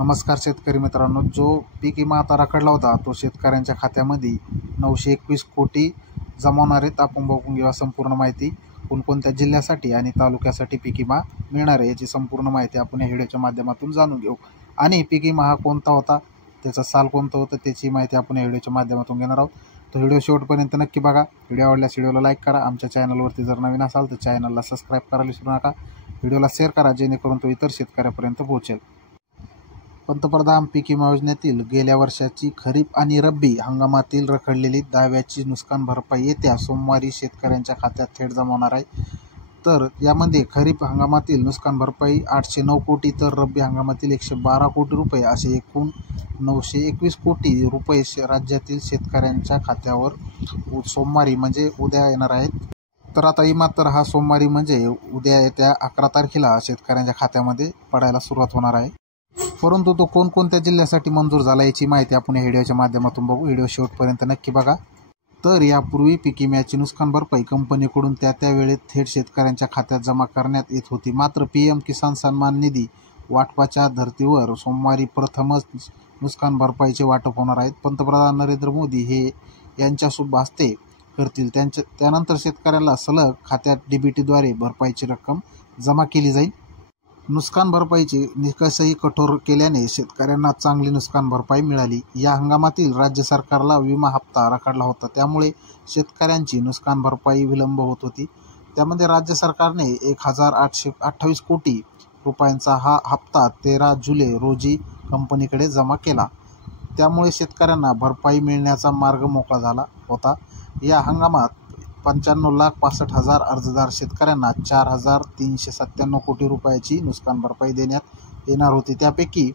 नमस्कार शेतकरी मित्रांनो, जो पीक विमा आता रखडला होता तो शेतकऱ्यांच्या खात्यामध्ये 921 कोटी जमवणार आहेत। आपण बघून घेऊया संपूर्ण माहिती, कोणकोणत्या जिल्ह्यासाठी आणि तालुक्यासाठी पीक विमा मिळणार आहे याची संपूर्ण माहिती आपण या व्हिडिओच्या माध्यमातून जाणून घेऊ। आणि पीक विमा हा कोणता होता, त्याचं साल कोणतं होतं त्याची माहिती आपण या व्हिडिओच्या माध्यमातून घेणार आहोत। तो व्हिडिओ शेवटपर्यंत नक्की बघा। व्हिडिओ आवडल्यास व्हिडिओला लाईक करा, आमच्या चॅनलवरती जर नवीन असाल तर चॅनलला सबस्क्राईब करायला विसरू नका, व्हिडिओला शेअर करा जेणेकरून तो इतर शेतकऱ्यापर्यंत पोहोचेल। पंतप्रधान पीक विमा योजनेतील गेल्या वर्षाची खरीप आणि रब्बी हंगामातील रखडलेली दाव्याची नुकसान भरपाई येत्या सोमवारी शेतकऱ्यांच्या खात्यात थेट जमा होणार आहे। तर यामध्ये खरीप हंगामातील नुकसान भरपाई 809 कोटी तर रब्बी हंगामातील 112 कोटी रुपये असे एकूण 921 कोटी रुपये राज्यातील शेतकऱ्यांच्या खात्यावर सोमवारी म्हणजे उद्या येणार आहेत। तर आता विमा तर हा सोमवारी म्हणजे उद्या येत्या 11 तारखेला शेतकऱ्यांच्या खात्यामध्ये पडायला सुरुवात होणार आहे। परंतु तो कोणकोणत्या जिल्ह्यासाठी मंजूर झाला याची माहिती आपण या व्हिडिओच्या माध्यमातून बघू। व्हिडिओ शेवटपर्यंत नक्की बघा। तर यापूर्वी पीक विम्याची नुकसान भरपाई कंपनीकडून त्या वेळेत थेट शेतकऱ्यांच्या खात्यात जमा करण्यात येत होती। मात्र पीएम किसान सन्मान निधी वाटपाच्या धर्तीवर सोमवारी प्रथमच नुकसान भरपाईचे वाटप होणार आहेत। पंतप्रधान नरेंद्र मोदी हे यांच्या शुभ हस्ते करतील। त्यानंतर शेतकऱ्यांना सलग खात्यात डीबीटीद्वारे भरपाईची रक्कम जमा केली जाईल। नुकसान भरपाईचे निकषही कठोर केल्याने शेतकऱ्यांना चांगली नुकसान भरपाई मिळाली। या हंगामातील राज्य सरकारला विमा हप्ता रखडला होता, त्यामुळे शेतकऱ्यांची नुकसान भरपाई विलंब होत होती। त्यामध्ये राज्य सरकारने 1828 कोटी रुपयांचा हा हप्ता 13 जुलै रोजी कंपनीकडे जमा केला। त्यामुळे शेतकऱ्यांना भरपाई मिळण्याचा मार्ग मोकळा झाला होता। या हंगामात 95,65,000 अर्जदार शेतकऱ्यांना 4,397 कोटी रुपयाची नुकसान भरपाई देण्यात येणार होती। त्यापैकी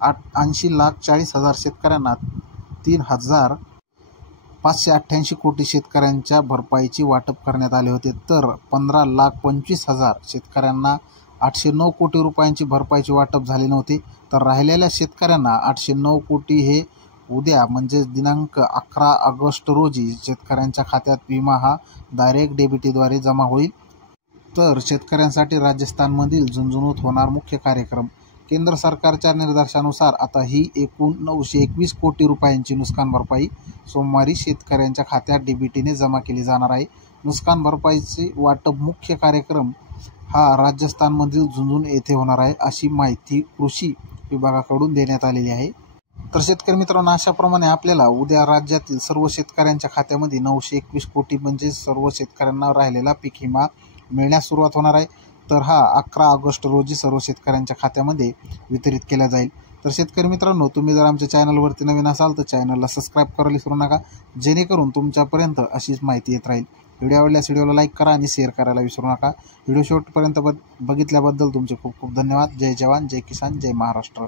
80,40,000 शेतकऱ्यांना 3,588 कोटी शेतकऱ्यांच्या भरपाईची वाटप करण्यात आले होते। तर 15,25,000 शेतकऱ्यांना 809 कोटी रुपयांची भरपाईची वाटप झाले नव्हते। तर राहिलेल्या शेतकऱ्यांना 809 कोटी हे उद्या म्हणजे दिनांक 11 ऑगस्ट रोजी शेतकऱ्यांच्या खात्यात विमा हा डायरेक्ट डेबिटीद्वारे जमा होईल। तर शेतकऱ्यांसाठी राजस्थानमधील झुंझुनूत होणार मुख्य कार्यक्रम। केंद्र सरकारच्या निर्देशानुसार आता ही एकूण 921 कोटी रुपयांची नुकसान भरपाई सोमवारी शेतकऱ्यांच्या खात्यात डीबीटीने जमा केली जाणार आहे। नुकसान भरपाईचे वाटप मुख्य कार्यक्रम हा राजस्थानमधील झुंझुनू येथे होणार आहे, अशी माहिती कृषी विभागाकडून देण्यात आलेली आहे। तर शेतकरी मित्रांनो, अशाप्रमाणे आपल्याला उद्या राज्यातील सर्व शेतकऱ्यांच्या खात्यामध्ये 921 कोटी म्हणजे सर्व शेतकऱ्यांना राहिलेला पीक विमा मिळण्यास सुरुवात होणार आहे। तर हा 11 ऑगस्ट रोजी सर्व शेतकऱ्यांच्या खात्यामध्ये वितरित केला जाईल। तर शेतकरी मित्रांनो, तुम्ही जर आमच्या चॅनलवरती नवीन असाल तर चॅनलला सबस्क्राईब करायला विसरू नका, जेणेकरून तुमच्यापर्यंत अशीच माहिती येत राहील। व्हिडिओ आवडल्यास व्हिडिओला लाईक करा आणि शेअर करायला विसरू नका। व्हिडिओ शेवटपर्यंत बघितल्याबद्दल तुमचे खूप खूप धन्यवाद। जय जवान, जय किसान, जय महाराष्ट्र।